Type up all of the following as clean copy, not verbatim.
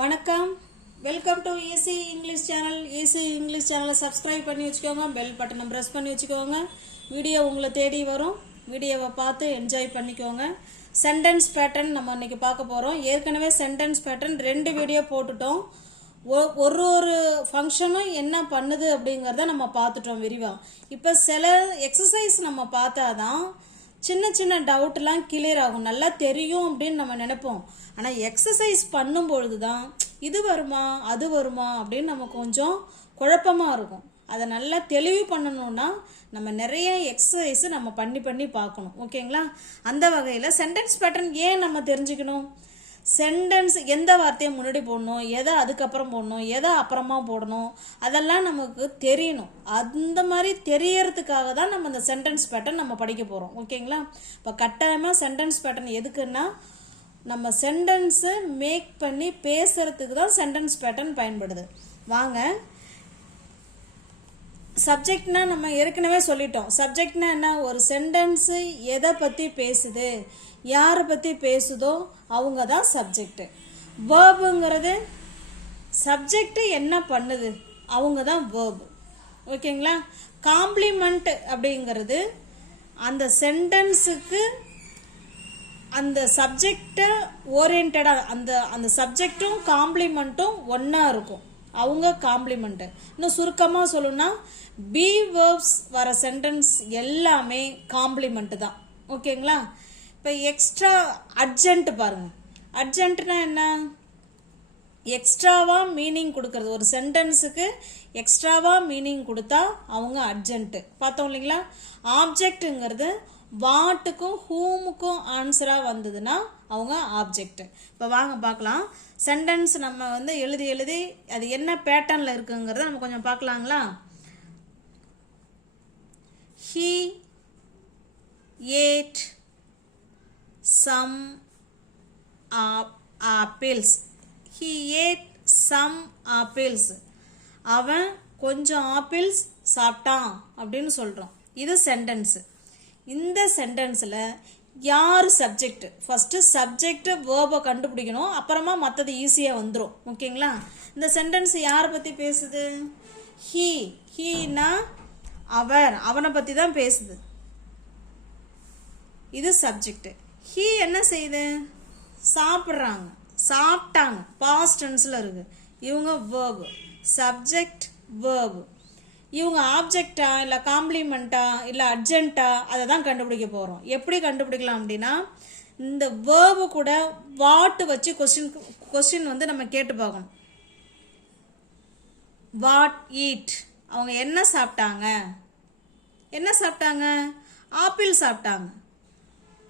வணக்கம். Welcome to easy English channel. Easy English சேனலை subscribe பண்ணி வச்சுக்கோங்க. பெல் பட்டனை ப்ரெஸ் பண்ணி வச்சுக்கோங்க. வீடியோ உங்களை தேடி வரும். வீடியோவை பார்த்து என்ஜாய் பண்ணிக்கோங்க. சென்டென்ஸ் பேட்டர்ன் நம்ம இன்னைக்கு பார்க்க போகிறோம். ஏற்கனவே சென்டென்ஸ் பேட்டர்ன் 2 வீடியோ போட்டுட்டோம். ஒரு ஃபங்க்ஷனும் என்ன பண்ணுது அப்படிங்கிறத நம்ம பார்த்துட்டோம் விரிவாக. இப்போ சில எக்ஸசைஸ் நம்ம பார்த்தாதான் சின்ன சின்ன டவுட்லாம் கிளியர் ஆகும். நல்லா தெரியும் அப்படின்னு நம்ம நினைப்போம். ஆனால் எக்ஸசைஸ் பண்ணும்பொழுது தான் இது வருமா அது வருமா அப்படின்னு நம்ம கொஞ்சம் குழப்பமாக இருக்கும். அதை நல்லா தெளிவு பண்ணணும்னா நம்ம நிறைய எக்ஸசைஸ் நம்ம பண்ணி பார்க்கணும். ஓகேங்களா? அந்த வகையில் சென்டென்ஸ் பேட்டர்ன் ஏன் நம்ம தெரிஞ்சுக்கணும்? சென்டென்ஸ் எந்த வார்த்தையை முன்னாடி போடணும், எதை அதுக்கப்புறம் போடணும், எதை அப்புறமா போடணும், அதெல்லாம் நமக்கு தெரியணும். அந்த மாதிரி தெரியறதுக்காக தான் நம்ம இந்த சென்டென்ஸ் பேட்டர்ன் நம்ம படிக்க போகிறோம். ஓகேங்களா? இப்போ கட்டாயமாக சென்டென்ஸ் பேட்டர்ன் எதுக்குன்னா நம்ம சென்டென்ஸை மேக் பண்ணி பேசுறதுக்கு தான் சென்டென்ஸ் பேட்டர்ன் பயன்படுது. வாங்க, சப்ஜெக்ட்னா நம்ம ஏற்கனவே சொல்லிட்டோம். சப்ஜெக்ட்னா என்ன? ஒரு சென்டென்ஸு எதை பற்றி பேசுது, யாரை பற்றி பேசுதோ அவங்க தான் சப்ஜெக்டு. வேர்புங்கிறது சப்ஜெக்டு என்ன பண்ணுது அவங்க தான் வேர்பு. ஓகேங்களா? காம்ப்ளிமெண்ட் அப்படிங்கிறது அந்த சென்டென்ஸுக்கு அந்த சப்ஜெக்டை ஓரியன்டாக அந்த சப்ஜெக்டும் காம்ப்ளிமெண்ட்டும் ஒன்றா இருக்கும். அவங்க காம்ப்ளிமெண்ட்டு. இன்னும் சுருக்கமாக சொல்லணும்னா பி வேர்ப்ஸ் வர சென்டென்ஸ் எல்லாமே காம்ப்ளிமெண்ட்டு தான். ஓகேங்களா? இப்போ எக்ஸ்ட்ரா அர்ஜென்ட் பாருங்கள். அர்ஜென்ட்னா என்ன? எக்ஸ்ட்ராவாக மீனிங் கொடுக்கறது. ஒரு சென்டென்ஸுக்கு எக்ஸ்ட்ராவாக மீனிங் கொடுத்தா அவங்க அர்ஜென்ட்டு. பார்த்தோம் இல்லைங்களா? ஆப்ஜெக்ட்டுங்கிறது வாட்டுக்கும் ஹூமுக்கும் ஆன்சராக வந்ததுன்னா அவங்க ஆப்ஜெக்ட். இப்போ வாங்க பார்க்கலாம். சென்டென்ஸ் நம்ம எழுதி அது என்ன பேட்டர்னில் இருக்குங்கிறத நம்ம கொஞ்சம் பார்க்கலாங்களா? He ate some apples. He ate some apples. அவன் கொஞ்சம் ஆப்பிள்ஸ் சாப்பிட்டான் அப்படின்னு சொல்கிறோம். இது சென்டென்ஸு. இந்த சென்டென்ஸில் யார் சப்ஜெக்ட்? ஃபஸ்ட்டு சப்ஜெக்டு வேர்பை கண்டுபிடிக்கணும். அப்புறமா மற்றது ஈஸியாக வந்துடும். ஓகேங்களா? இந்த சென்டென்ஸ் யாரை பற்றி பேசுது? ஹீனா அவர், அவனை பற்றி தான் பேசுது. இது சப்ஜெக்ட். ஹீ என்ன செய்யுது? சாப்பிட்றாங்க, சாப்பிட்டாங்க, பாஸ்ட் டென்ஸில் இருக்குது. இவங்க வேர்பு. Subject verb. இவங்க ஆப்ஜெக்டா இல்லை காம்ப்ளிமெண்ட்டா இல்லை அர்ஜென்ட்டா அதை தான் கண்டுபிடிக்க போகிறோம். எப்படி கண்டுபிடிக்கலாம் அப்படின்னா இந்த வேர்பு கூட வாட்டு வச்சு கொஸ்டின் நம்ம கேட்டு பார்க்கணும். What eat? அவங்க என்ன சாப்பிட்டாங்க? என்ன சாப்பிட்டாங்க? ஆப்பிள் சாப்பிட்டாங்க.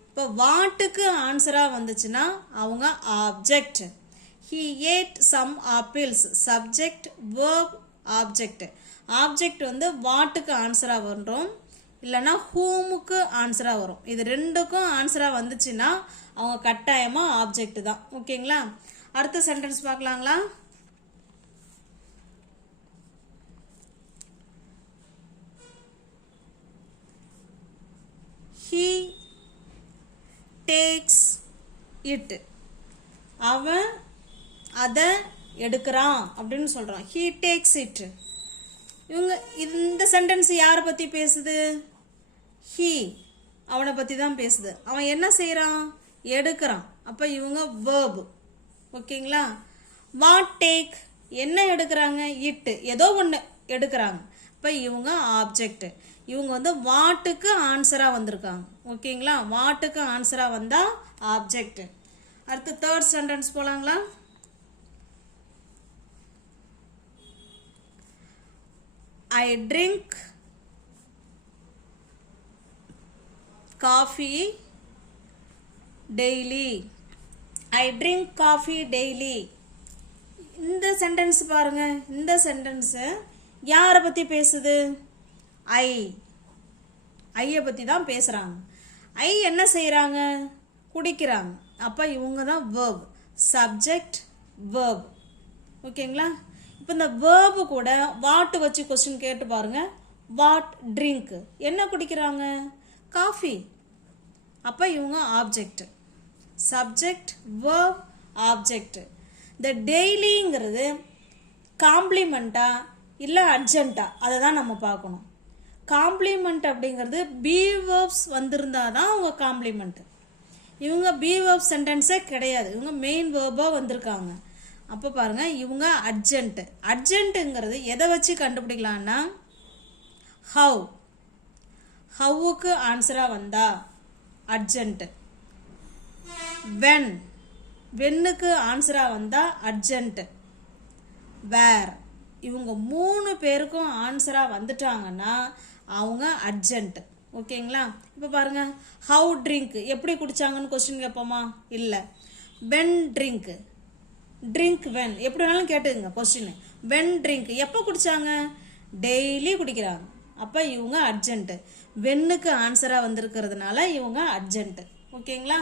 இப்போ வாட்டுக்கு ஆன்சராக வந்துச்சுன்னா அவங்க object. He ate some apples. Subject verb object. Object வாட்டுக்கு ஆன்சராக வரும், இல்லைன்னா ஹூமுக்கு ஆன்சராக வரும். இது ரெண்டுக்கும் ஆன்சராக வந்துச்சுன்னா அவங்க கட்டாயமாக ஆப்ஜெக்ட் தான். ஓகேங்களா? அடுத்த சென்டென்ஸ் பார்க்கலாங்களா? He takes it. அவன் அதை எடுக்கிறான் அப்படின்னு சொல்கிறான். He takes it. இவங்க இந்த சென்டென்ஸ் யாரை பற்றி பேசுது? ஹீ, அவனை பற்றி தான் பேசுது. அவன் என்ன செய்கிறான்? எடுக்கிறான். அப்போ இவங்க வேர்பு. ஓகேங்களா? What take? என்ன எடுக்கிறாங்க? இட்டு, ஏதோ ஒன்று எடுக்கிறாங்க. இப்போ இவங்க ஆப்ஜெக்ட். இவங்க வாட்டுக்கு ஆன்சராக வந்திருக்காங்க. ஓகேங்களா? வாட்டுக்கு ஆன்சராக வந்தால் ஆப்ஜெக்ட். அடுத்து தேர்ட் சென்டென்ஸ் போகலாங்களா? I drink coffee daily. I drink coffee daily. இந்த சென்டென்ஸ் பாருங்க. இந்த சென்டென்ஸ் யாரை பற்றி பேசுது? ஐயை பற்றி தான் பேசுகிறாங்க. ஐ என்ன செய்கிறாங்க? குடிக்கிறாங்க. அப்போ இவங்க தான் வேர்ப். Subject verb. ஓகேங்களா? இப்போ இந்த வேர்பு கூட வாட்டு வச்சு கொஸ்டின் கேட்டு பாருங்க. What drink? என்ன குடிக்கிறாங்க? காஃபி. அப்போ இவங்க ஆப்ஜெக்ட். Subject verb object. இந்த டெய்லிங்கிறது காம்ப்ளிமெண்ட்டா இல்லை அர்ஜென்ட்டா, அதை தான் நம்ம பார்க்கணும். காம்ப்ளிமெண்ட் அப்படிங்கிறது பி வேர்ப்ஸ் வந்திருந்தால் தான் அவங்க காம்ப்ளிமெண்ட்டு. இவங்க பி வேர்ப் சென்டென்ஸே கிடையாது, இவங்க மெயின் வேர்பாக வந்திருக்காங்க. அப்போ பாருங்கள், இவங்க அர்ஜென்ட்டு. அர்ஜென்ட்டுங்கிறது எதை வச்சு கண்டுபிடிக்கலான்னா, ஹவுக்கு ஆன்சராக வந்தா அர்ஜென்ட்டு. வென்னுக்கு ஆன்சராக வந்தா அர்ஜென்ட்டு. வேர், இவங்க 3 பேருக்கும் ஆன்சராக வந்துட்டாங்கன்னா அவங்க அர்ஜென்ட்டு. ஓகேங்களா? இப்போ பாருங்கள், ஹவு ட்ரிங்க் எப்படி குடித்தாங்கன்னு கொஸ்டின் கேட்போமா? இல்லை. வென் ட்ரிங்க், ட்ரிங்க் வென் எப்படி வேணாலும் கேட்டுங்க கொஸ்டின். வென் ட்ரிங்க் எப்போ குடித்தாங்க? டெய்லி குடிக்கிறாங்க. அப்போ இவங்க அர்ஜென்ட்டு. வென்னுக்கு ஆன்சராக வந்திருக்கிறதுனால இவங்க அர்ஜென்ட்டு. ஓகேங்களா?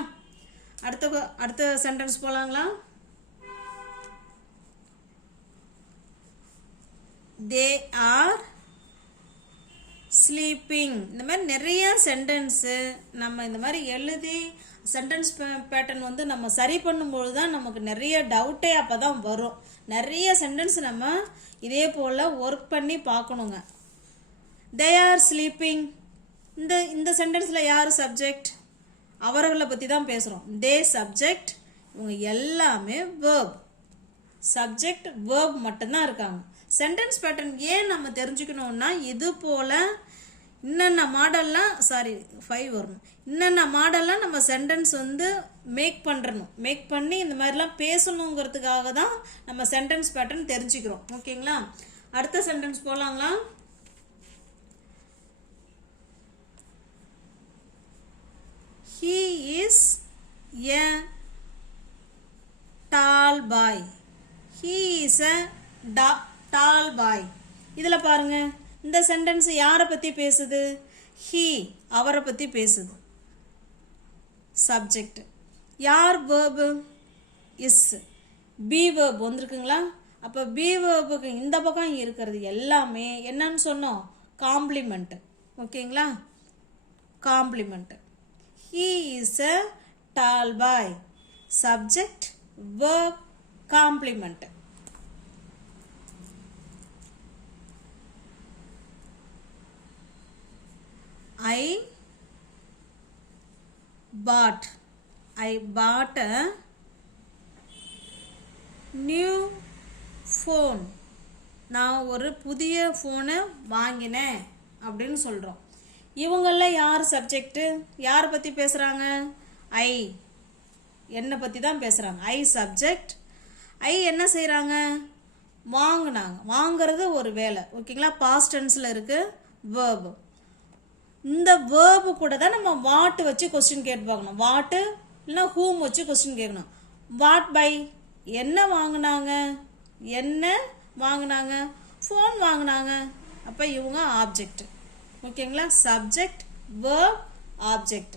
அடுத்த சென்டென்ஸ் போகலாங்களா? They are sleeping. இந்த மாதிரி நிறைய சென்டென்ஸு நம்ம இந்த மாதிரி எழுதி சென்டென்ஸ் பேட்டர்ன் வந்து நம்ம சரி பண்ணும்பொழுது தான் நமக்கு நிறைய டவுட்டே அப்போ தான் வரும். நிறைய சென்டென்ஸ் நம்ம இதே போல் ஒர்க் பண்ணி பார்க்கணுங்க. தே ஆர் ஸ்லீப்பிங், இந்த சென்டென்ஸில் யார் சப்ஜெக்ட்? அவர்களை பற்றி தான் பேசுகிறோம். தே சப்ஜெக்ட், இவங்க எல்லாமே வேர்ப். சப்ஜெக்ட் வேர்ப் மட்டும்தான் இருக்காங்க. சென்டென்ஸ் பேட்டர்ன் ஏன் நம்ம தெரிஞ்சுக்கணும்னா, இது போல் இன்னென்ன மாடல்லாம் 5 வரணும். இன்னென்ன மாடல்லாம் நம்ம சென்டென்ஸ் வந்து மேக் பண்ணி இந்த மாதிரிலாம் பேசணுங்கிறதுக்காக தான் நம்ம சென்டென்ஸ் பேட்டர்ன் தெரிஞ்சுக்கிறோம். ஓகேங்களா? அடுத்த sentence போகலாங்களா? He is a tall boy. He is a tall boy. இதில் பாருங்க, இந்த சென்டென்ஸ் யாரை பற்றி பேசுது? he, அவரை பற்றி பேசுது. சப்ஜெக்ட். யார் வேர்பு? இஸ். பி வேர்ப் வந்திருக்குங்களா? அப்போ பி வேர்புக்கு இந்த பக்கம் இருக்கிறது எல்லாமே என்னன்னு சொன்னோம்? காம்ப்ளிமெண்ட். ஓகேங்களா? Complement. He is a tall boy. Subject, verb, complement. I bought a new phone. நான் ஒரு புதிய ஃபோனை வாங்கினேன் அப்படின்னு சொல்கிறோம். இவங்களில் யார் சப்ஜெக்டு? யாரை பற்றி பேசுகிறாங்க? ஐ, என்னை பற்றி தான் பேசுகிறாங்க. ஐ சப்ஜெக்ட். ஐ என்ன செய்கிறாங்க? வாங்கினாங்க. வாங்கிறது ஒரு வேலை. ஓகேங்களா? பாஸ்ட் டென்ஸில் இருக்குது வேர்பு. இந்த வேர்பு கூட தான் நம்ம வாட்டு வச்சு கொஸ்டின் கேட்டு பார்க்கணும். வாட்டு இல்லைன்னா ஹூம் வச்சு கொஸ்டின் கேட்கணும். வாட் பை, என்ன வாங்கினாங்க? ஃபோன் வாங்கினாங்க. அப்போ இவங்க ஆப்ஜெக்ட். ஓகேங்களா? Subject, verb, object.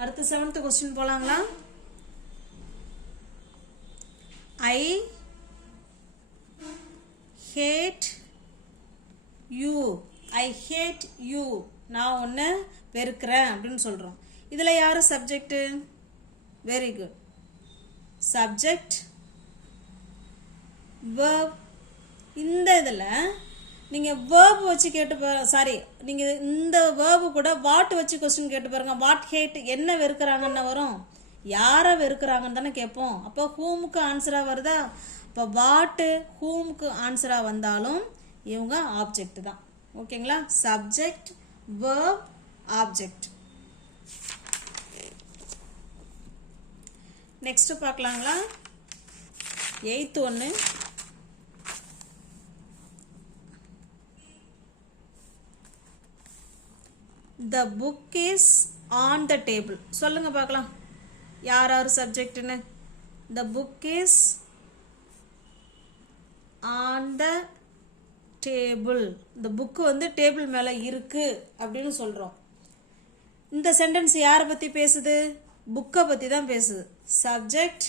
அடுத்த 7th கொஸ்டின் போகலாங்களா? I hate you. நான் ஒன்று வெறுக்கிறேன் அப்படின்னு சொல்கிறோம். இதில் யார் subject? Very good. Subject, verb. இந்த இதில் நீங்கள் வேர்பு வச்சு நீங்கள் இந்த வேர்பு கூட வாட் வச்சு கொஸ்டின் கேட்டு பாருங்க. வாட் ஹேட், என்ன வெறுக்கிறாங்கன்னு வரும்? யாரை வெறுக்கிறாங்கன்னு தானே கேட்போம். அப்போ ஹூமுக்கு ஆன்சராக வருதா? இப்போ வாட்டு ஹூமுக்கு ஆன்சராக வந்தாலும் இவங்க ஆப்ஜெக்ட் தான். ஓகேங்களா? Subject, verb, object. நெக்ஸ்ட் பார்க்கலாங்களா? 8th ஒன்று. The book is on the table. சொல்லுங்க பார்க்கலாம், யார் சப்ஜெக்ட்னு. The book is on the table. இந்த புக்கு வந்து டேபிள் மேலே இருக்கு அப்படின்னு சொல்கிறோம். இந்த சென்டென்ஸ் யாரை பற்றி பேசுது? புக்கை பற்றி தான் பேசுது. Subject,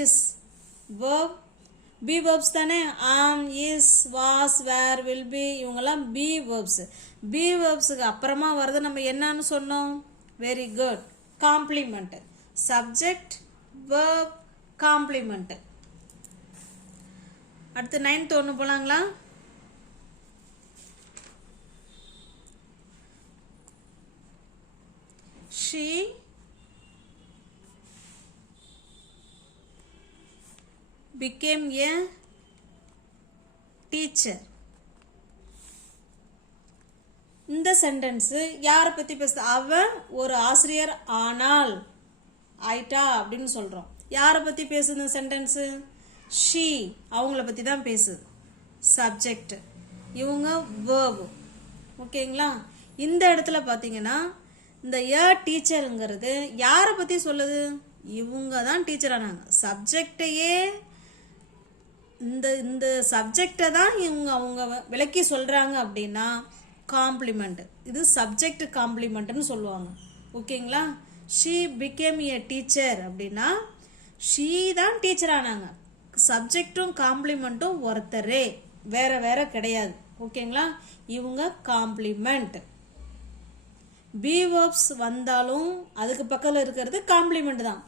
is, verb. Be verbs தானே. Am, is, was, were, will be, இவங்கெல்லாம் பி வேர்ப்ஸ். பி வேர்ப்ஸுக்கு அப்புறமா வர்றது நம்ம என்னன்னு சொன்னோம்? Very good. Complement. Subject, verb, complement. அடுத்து 9th ஒன்று போலாங்களா? she became a teacher. இந்த சென்டென்ஸ் யாரை பற்றி பேசுது? அவன் ஒரு ஆசிரியர் ஆனால் ஆயிட்டா அப்படின்னு சொல்கிறோம். யாரை பற்றி பேசுது இந்த சென்டென்ஸு? ஷீ, அவங்கள பற்றி தான் பேசுது. சப்ஜெக்ட், இவங்க வேர்பு. ஓகேங்களா? இந்த இடத்துல பார்த்தீங்கன்னா இந்த ஏ டீச்சருங்கிறது யாரை பற்றி சொல்லுது? இவங்க தான் டீச்சர் ஆனாங்க. சப்ஜெக்டையே இந்த சப்ஜெக்டை தான் அவங்க விளக்கி சொல்கிறாங்க அப்படின்னா காம்ப்ளிமெண்ட். இது சப்ஜெக்ட் காம்ப்ளிமெண்ட்னு சொல்லுவாங்க. ஓகேங்களா? ஷீ பிகேம் ஏ டீச்சர் அப்படின்னா ஷீ தான் டீச்சர் ஆனாங்க. சப்ஜெக்டும் காம்ப்ளிமெண்ட்டும் ஒருத்தரே, வேற வேற கிடையாது. ஓகேங்களா? இவங்க காம்ப்ளிமெண்ட். பி வேர்ப்ஸ் வந்தாலும் அதுக்கு பக்கத்தில் இருக்கிறது காம்ப்ளிமெண்ட் தான்.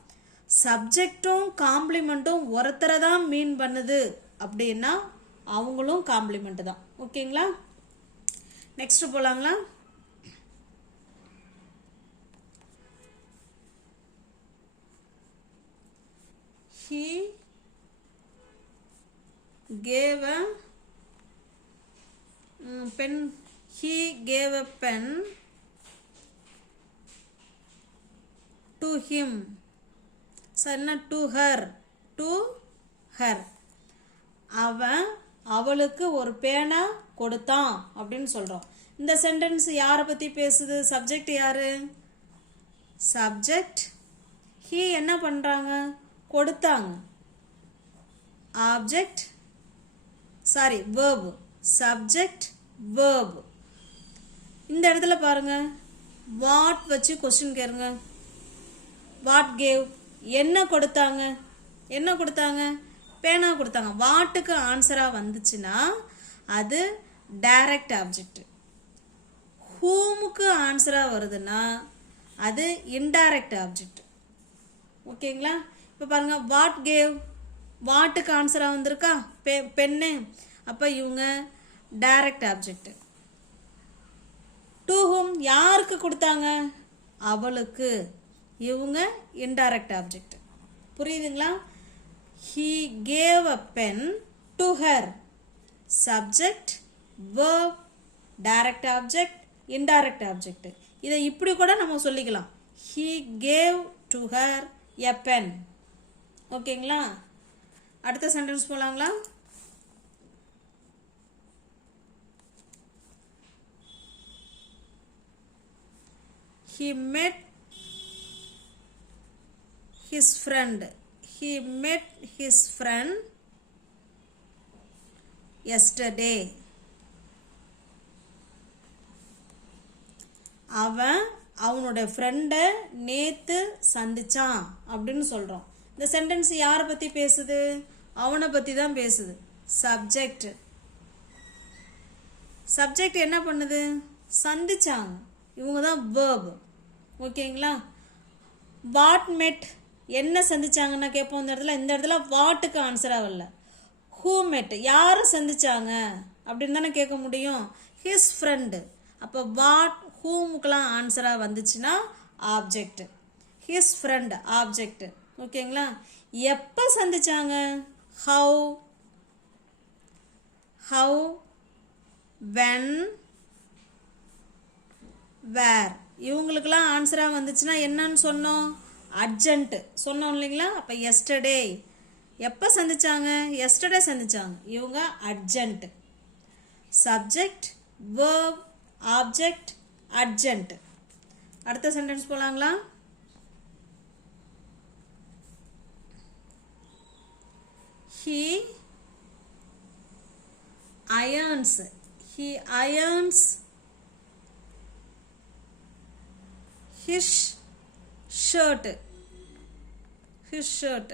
சப்ஜெக்டும் காம்ப்ளிமெண்ட்டும் ஒருத்தரை தான் மீன் பண்ணுது அப்படின்னா அவங்களும் காம்ப்ளிமெண்ட் தான். ஓகேங்களா? Next போலாங்களா? he gave a pen. He gave a pen to him. சரினா to her. to her. அவன் அவளுக்கு ஒரு பேனா கொடுத்தான் அப்படின்னு சொல்கிறோம். இந்த சென்டென்ஸ் யாரை பற்றி பேசுது? சப்ஜெக்ட் யாரு? சப்ஜெக்ட். ஹீ என்ன பண்ணுறாங்க? கொடுத்தாங்க. Object verb. Subject verb. இந்த இடத்துல பாருங்க, வாட் வச்சு கொஸ்டின் கேளுங்க. வாட் கேவ், என்ன கொடுத்தாங்க? என்ன கொடுத்தாங்க? பேனா கொடுத்தாங்க. வாட்டுக்கு ஆன்சராக வந்துச்சுன்னா அது டைரக்ட் ஆப்ஜெக்ட். ஹூமுக்கு ஆன்சராக வருதுன்னா அது இன்டைரக்ட் ஆப்ஜெக்ட். ஓகேங்களா? இப்போ பாருங்க, வாட் கேவ், வாட்டுக்கு ஆன்சராக வந்திருக்கா பென்னு. அப்போ இவங்க டைரக்ட் ஆப்ஜெக்ட். டு ஹூம், யாருக்கு கொடுத்தாங்க? அவளுக்கு. இவங்க இன்டைரக்ட் ஆப்ஜெக்ட். புரியுதுங்களா? He gave a pen to her. Subject, verb, direct object, indirect object. இதை இப்படி கூட நம்ம சொல்லிக்கலாம். He gave to her a pen. ஓகேங்களா? அடுத்த sentence போலாங்களா? He met his friend. He met his friend yesterday. அவன் அவனோட ஃப்ரெண்டை நேத்து சந்திச்சான் அப்படின்னு சொல்கிறோம். இந்த சென்டென்ஸ் யாரை பற்றி பேசுது? அவனை பற்றி தான் பேசுது. சப்ஜெக்ட். சப்ஜெக்ட் என்ன பண்ணுது? சந்திச்சாங்க. இவங்க தான் வேர்ப். ஓகேங்களா? வாட் மெட், என்ன சந்திச்சாங்கன்னா கேட்போம். இந்த இடத்துல வாட்டுக்கு ஆன்சராக வரல. ஹூ மெட், யாரை சந்திச்சாங்க அப்படின்னு தானே கேட்க முடியும். His friend. அப்போ வாட் ஹூமுக்கெலாம் ஆன்சராக வந்துச்சுன்னா ஆப்ஜெக்ட். His friend object. ஓகேங்களா? எப்போ சந்திச்சாங்க? ஹவு, வென், வேர். இவங்களுக்கெல்லாம் ஆன்சராக வந்துச்சுன்னா என்னன்னு சொன்னோம்? அர்ஜென்ட் சொன்னோம் இல்லைங்களா? அப்போ எஸ்டர்டே, எப்போ சந்திச்சாங்க? எஸ்டர்டே சந்திச்சாங்க. இவங்க urgent. Subject, verb, object, urgent. அடுத்த sentence போலாங்களா? He irons. He irons his shirt. His shirt.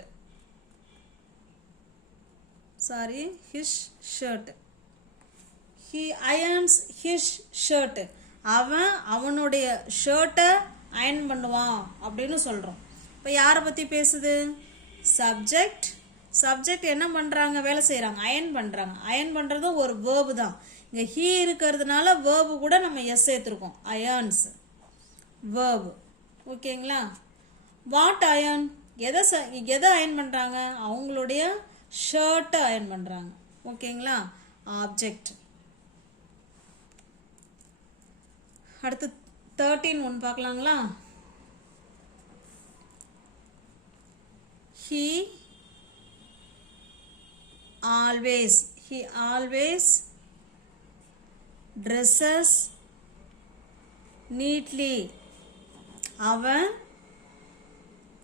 Sorry, his shirt. He irons his shirt. அவன் அவனுடைய ஷர்ட்டை அயன் பண்ணுவான் அப்படின்னு சொல்கிறோம். இப்போ யாரை பற்றி பேசுது? சப்ஜெக்ட் என்ன பண்ணுறாங்க, வேலை செய்கிறாங்க, அயன் பண்ணுறாங்க. அயன் பண்ணுறதும் ஒரு வேர்பு தான். இங்கே ஹீ இருக்கிறதுனால வேர்பு கூட நம்ம எஸ் சேர்த்துருக்கோம், அயான்ஸ் வேர்பு. ஓகேங்களா. வாட் அயன், எதை அயன் பண்ணுறாங்க, அவங்களுடைய ஷர்ட்டை அயன் பண்ணுறாங்க. ஓகேங்களா. ஆப்ஜெக்ட். அடுத்து 13 ஒன்று பார்க்கலாங்களா. he always dresses neatly. அவன்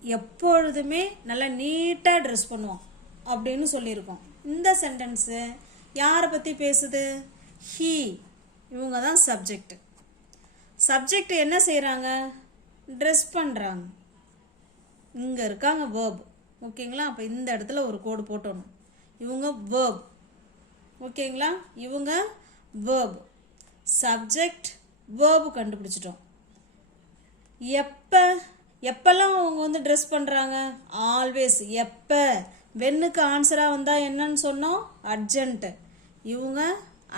எப்பொழுதுமே நல்லா நீட்டாக ட்ரெஸ் பண்ணுவான் அப்படின்னு சொல்லியிருக்கோம். இந்த சென்டென்ஸு யாரை பற்றி பேசுது, ஹீ. இவங்க தான் சப்ஜெக்ட். சப்ஜெக்ட் என்ன செய்கிறாங்க, ட்ரெஸ் பண்ணுறாங்க. இங்கே இருக்காங்க வேர்ப். ஓகேங்களா. அப்போ இந்த இடத்துல ஒரு கோடு போட்டணும். இவங்க வேர்ப். ஓகேங்களா. இவங்க வேர்ப். சப்ஜெக்ட் வேர்பு கண்டுபிடிச்சிட்டோம். எப்பெல்லாம் அவங்க வந்து ட்ரெஸ் பண்ணுறாங்க, ஆல்வேஸ். எப்போ, வென்னுக்கு ஆன்சராக வந்தால் என்னன்னு சொன்னோம், அர்ஜென்ட். இவங்க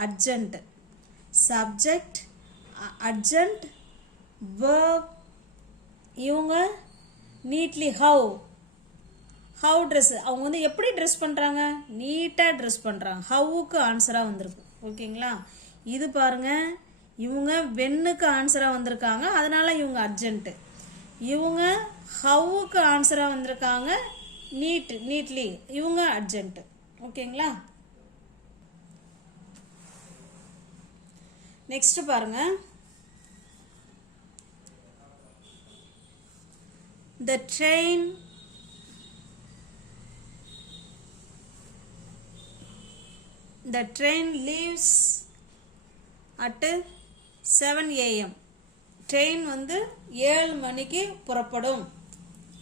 அர்ஜென்ட். Subject urgent, verb. இவங்க நீட்லி. ஹவு ட்ரெஸ், அவங்க வந்து எப்படி ட்ரெஸ் பண்ணுறாங்க, நீட்டாக ட்ரெஸ் பண்ணுறாங்க. ஹவுக்கு ஆன்சராக வந்திருக்கு. ஓகேங்களா. இது பாருங்க, இவங்க வென்னுக்கு ஆன்சராக வந்திருக்காங்க, அதனால இவங்க அர்ஜென்ட்டு. இவங்க ஹவுக்கு ஆன்சராக வந்திருக்காங்க, நீட்லி. இவங்க அர்ஜென்ட்டு. ஓகேங்களா. நெக்ஸ்ட் பாருங்க. The train leaves at 7 AM. Train வந்து 7 மணிக்கு புறப்படும்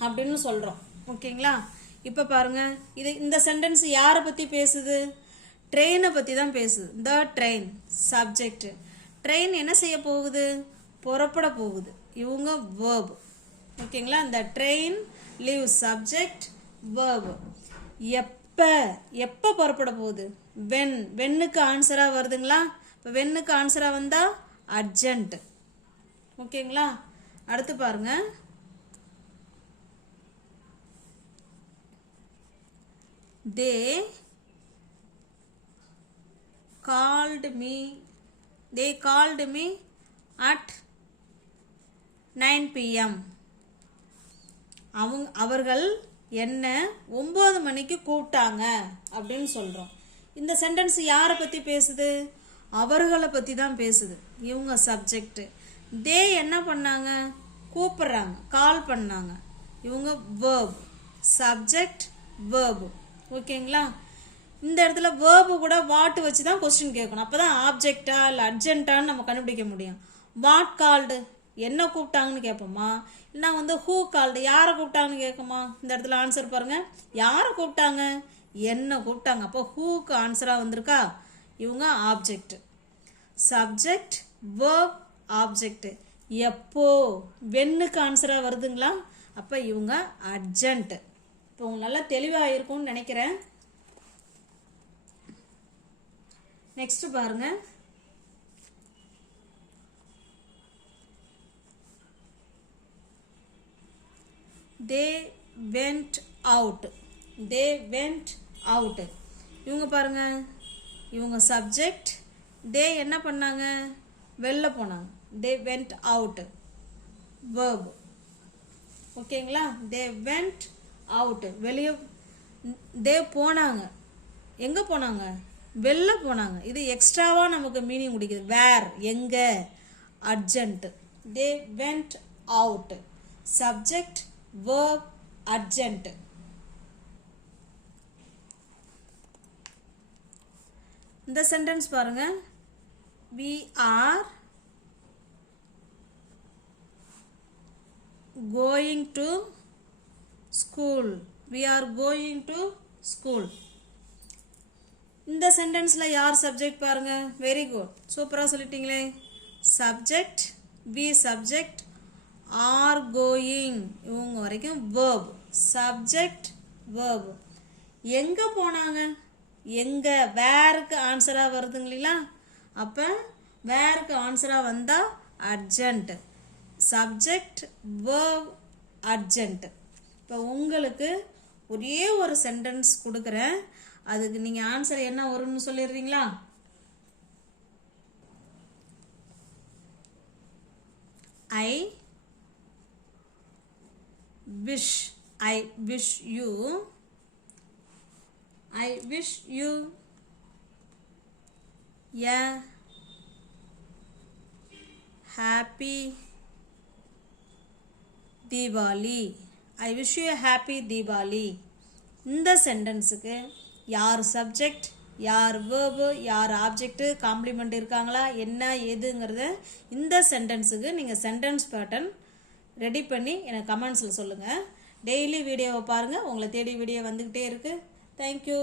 அப்படின்னு சொல்கிறோம். ஓகேங்களா. இப்போ பாருங்க, இந்த சென்டென்ஸ் யாரை பற்றி பேசுது, ட்ரெயினை பற்றி தான் பேசுது. த ட்ரெயின் சப்ஜெக்ட். ட்ரெயின் என்ன செய்ய போகுது, புறப்பட போகுது. இவங்க வேர்ப். ஓகேங்களா. இந்த ட்ரெயின் லீவ் சப்ஜெக்ட் வேர்ப். எப்போ புறப்பட போகுது, வென்னுக்கு ஆன்சராக வருதுங்களா. இப்போ வென்னுக்கு ஆன்சராக வந்தால் அர்ஜென்ட். ஓகேங்களா. அடுத்து பாருங்க. they called me at 9 PM. அவர்கள் என்ன 9 மணிக்கு கூப்பிட்டாங்க அப்படின்னு சொல்கிறோம். இந்த சென்டென்ஸ் யாரை பற்றி பேசுது, அவர்களை பற்றி தான் பேசுது. இவங்க சப்ஜெக்ட். தே என்ன பண்ணாங்க, கூப்பிட்றாங்க, கால் பண்ணாங்க. இவங்க வேர்ப். Subject verb. ஓகேங்களா. இந்த இடத்துல வேர்பு கூட வாட்டு வச்சு தான் கொஸ்டின் கேட்கணும். அப்போ தான் ஆப்ஜெக்டா இல்லை அர்ஜென்ட்டான்னு நம்ம கண்டுபிடிக்க முடியும். வாட் கால்டு, என்ன கூப்பிட்டாங்கன்னு கேட்போமா, இல்லை வந்து ஹூ கால்டு, யாரை கூப்பிட்டாங்கன்னு கேட்குமா. இந்த இடத்துல ஆன்சர் பாருங்கள், யாரை கூப்பிட்டாங்க, என்ன கூப்பிட்டாங்க. அப்போ ஹூக்கு ஆன்சராக வந்திருக்கா. இவங்க ஆப்ஜெக்ட். Subject verb object. எப்போ, வென்னுக்கு ஆன்சராக வருதுங்களா. அப்போ இவங்க அர்ஜென்ட். இப்போ உங்களுக்கு நல்லா தெளிவாக இருக்கும்னு நினைக்கிறேன். நெக்ஸ்ட் பாருங்க. they went out. இவங்க பாருங்க, இவங்க சப்ஜெக்ட். they என்ன பண்ணாங்க, வெளில போனாங்க. they went out verb. ஓகேங்களா. they went out, வெளியே. they போனாங்க, எங்கே போனாங்க, வெளில போனாங்க. இது எக்ஸ்ட்ராவாக நமக்கு மீனிங் முடிக்குது. வேர், எங்கே, urgent. they went out. Subject verb urgent. இந்த சென்டென்ஸ் பாருங்க. we are going to school. இந்த சென்டென்ஸ்ல யார் சப்ஜெக்ட் பாருங்க. வெரி குட், சூப்பராக சொல்லிட்டீங்களே. Subject be subject, are going இவங்க வரைக்கும் வேர்ப். Subject verb. எங்கே போனாங்க? எங்கே வேருக்கு ஆன்சராக வருதுங்களா? அப்போ வேருக்கு ஆன்சராக வந்தால் அர்ஜென்ட். Subject verb urgent. இப்போ உங்களுக்கு ஒரே ஒரு சென்டென்ஸ் கொடுக்குறேன், அதுக்கு நீங்கள் ஆன்சர் என்ன வரும்னு சொல்லிடுறீங்களா? I wish you a happy Diwali. I wish you a happy Diwali. இந்த சென்டென்ஸுக்கு யார் சப்ஜெக்ட், யார் வேர்பு, யார் ஆப்ஜெக்ட், காம்ப்ளிமெண்ட் இருக்காங்களா, என்ன ஏதுங்கிறத இந்த சென்டென்ஸுக்கு நீங்கள் சென்டென்ஸ் பேட்டர்ன் ரெடி பண்ணி எனக்கு கமெண்ட்ஸில் சொல்லுங்கள். டெய்லி வீடியோவை பாருங்கள், உங்களை தேடி வீடியோ வந்துக்கிட்டே இருக்குது. தேங்க்யூ.